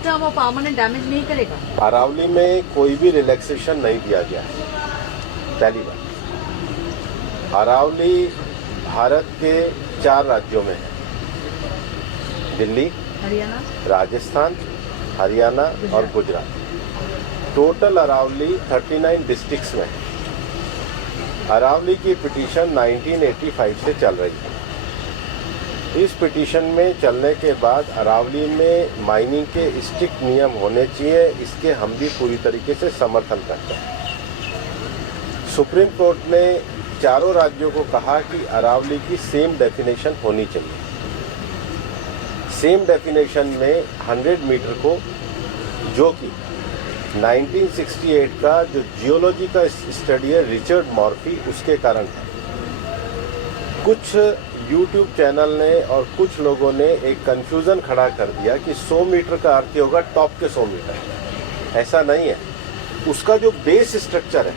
Long term और permanent damage नहीं करेगा? अरावली में कोई भी रिलैक्सेशन नहीं दिया गया है। पहली बात, अरावली भारत के 4 राज्यों में है, दिल्ली, हरियाणा, राजस्थान, हरियाणा और गुजरात। टोटल अरावली 39 डिस्ट्रिक्ट्स में है। अरावली की पिटीशन 1985 से चल रही है। इस पिटीशन में चलने के बाद अरावली में माइनिंग के स्ट्रिक्ट नियम होने चाहिए, इसके हम भी पूरी तरीके से समर्थन करते हैं। सुप्रीम कोर्ट ने चारों राज्यों को कहा कि अरावली की सेम डेफिनेशन होनी चाहिए। सेम डेफिनेशन में 100 मीटर को, जो कि 1968 का जो जियोलॉजी का स्टडी है रिचर्ड मॉर्फी, उसके कारण है। कुछ यूट्यूब चैनल ने और कुछ लोगों ने एक कंफ्यूजन खड़ा कर दिया कि 100 मीटर का अर्थ होगा टॉप के 100 मीटर। ऐसा नहीं है। उसका जो बेस स्ट्रक्चर है,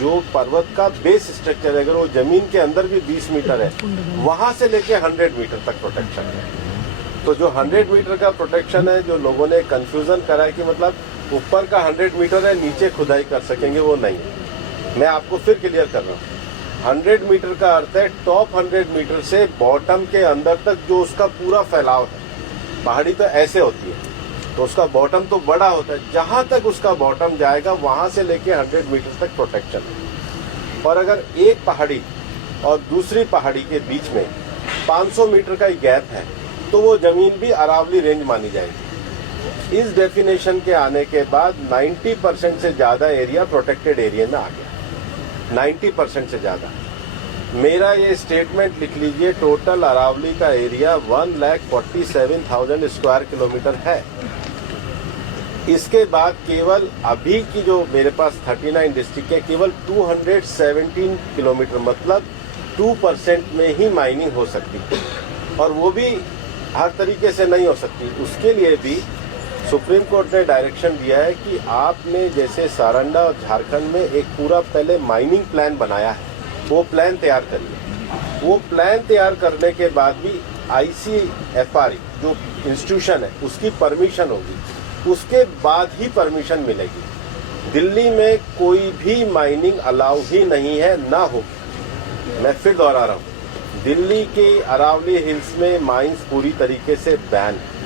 जो पर्वत का बेस स्ट्रक्चर है, अगर वो जमीन के अंदर भी 20 मीटर है, वहां से लेके 100 मीटर तक प्रोटेक्शन है। तो जो 100 मीटर का प्रोटेक्शन है, जो लोगों ने कंफ्यूजन करा है कि मतलब ऊपर का 100 मीटर है, नीचे खुदाई कर सकेंगे, वो नहीं है। मैं आपको फिर क्लियर कर रहा हूँ। 100 मीटर का अर्थ है टॉप 100 मीटर से बॉटम के अंदर तक जो उसका पूरा फैलाव है। पहाड़ी तो ऐसे होती है, तो उसका बॉटम तो बड़ा होता है, जहां तक उसका बॉटम जाएगा वहां से लेके 100 मीटर तक प्रोटेक्शन है। और अगर एक पहाड़ी और दूसरी पहाड़ी के बीच में 500 मीटर का ही गैप है, तो वो जमीन भी अरावली रेंज मानी जाएगी। इस डेफिनेशन के आने के बाद 90% से ज्यादा एरिया प्रोटेक्टेड एरिया में आ गया। 90% से ज्यादा। मेरा ये स्टेटमेंट लिख लीजिए, टोटल अरावली का एरिया 1,47,000 स्क्वायर किलोमीटर है। इसके बाद केवल अभी की जो मेरे पास 39 डिस्ट्रिक्ट है, केवल 217 किलोमीटर, मतलब 2% में ही माइनिंग हो सकती है, और वो भी हर तरीके से नहीं हो सकती। उसके लिए भी सुप्रीम कोर्ट ने डायरेक्शन दिया है कि आपने जैसे सारंडा और झारखंड में एक पूरा पहले माइनिंग प्लान बनाया है, वो प्लान तैयार करिए। वो प्लान तैयार करने के बाद भी ICFR जो इंस्टीट्यूशन है उसकी परमिशन होगी, उसके बाद ही परमिशन मिलेगी। दिल्ली में कोई भी माइनिंग अलाउ ही नहीं है, ना होगी। मैं फिर दोहरा रहा हूँ, दिल्ली के अरावली हिल्स में माइंस पूरी तरीके से बैन है।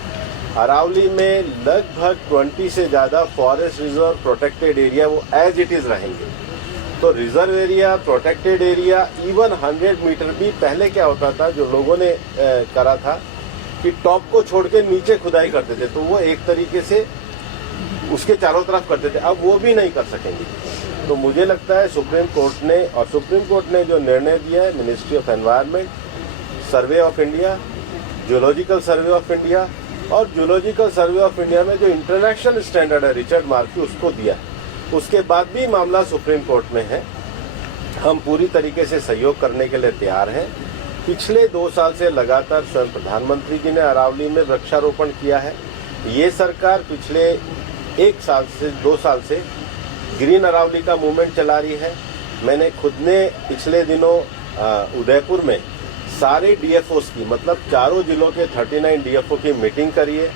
अरावली में लगभग 20 से ज्यादा फॉरेस्ट रिजर्व प्रोटेक्टेड एरिया वो एज इट इज रहेंगे। तो reserve area, protected area, even 100 meter भी पहले क्या होता था, जो लोगों ने करा था कि टॉप को छोड़ के नीचे खुदाई करते थे, तो वो एक तरीके से उसके चारों तरफ करते थे। अब वो भी नहीं कर सकेंगे। तो मुझे लगता है सुप्रीम कोर्ट ने जो निर्णय दिया है, ministry of environment, survey of India, geological survey of India, और जियोलॉजिकल सर्वे ऑफ इंडिया में जो इंटरनेशनल स्टैंडर्ड है रिचर्ड मॉर्फी, उसको दिया। उसके बाद भी मामला सुप्रीम कोर्ट में है। हम पूरी तरीके से सहयोग करने के लिए तैयार हैं। पिछले 2 साल से लगातार स्वयं प्रधानमंत्री जी ने अरावली में वृक्षारोपण किया है। ये सरकार पिछले 1 साल से 2 साल से ग्रीन अरावली का मूवमेंट चला रही है। मैंने खुद ने पिछले दिनों उदयपुर में सारे DFOs की, मतलब चारों जिलों के 39 DFO की मीटिंग करी है।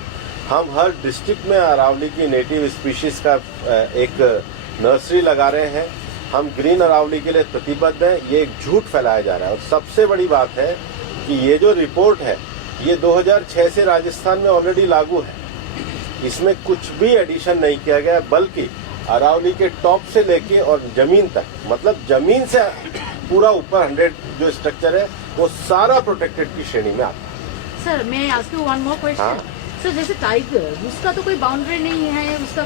हम हर डिस्ट्रिक्ट में अरावली की नेटिव स्पीशीज का एक नर्सरी लगा रहे हैं। हम ग्रीन अरावली के लिए प्रतिबद्ध हैं। ये एक झूठ फैलाया जा रहा है। और सबसे बड़ी बात है कि ये जो रिपोर्ट है, ये 2006 से राजस्थान में ऑलरेडी लागू है। इसमें कुछ भी एडिशन नहीं किया गया, बल्कि अरावली के टॉप से लेके और जमीन तक, मतलब जमीन से पूरा ऊपर 100 जो स्ट्रक्चर है, वो सारा प्रोटेक्टेड की श्रेणी में आता है। सर, मैं ask you one more question. Sir, जैसे टाइगर, उसका तो कोई बाउंड्री नहीं है, उसका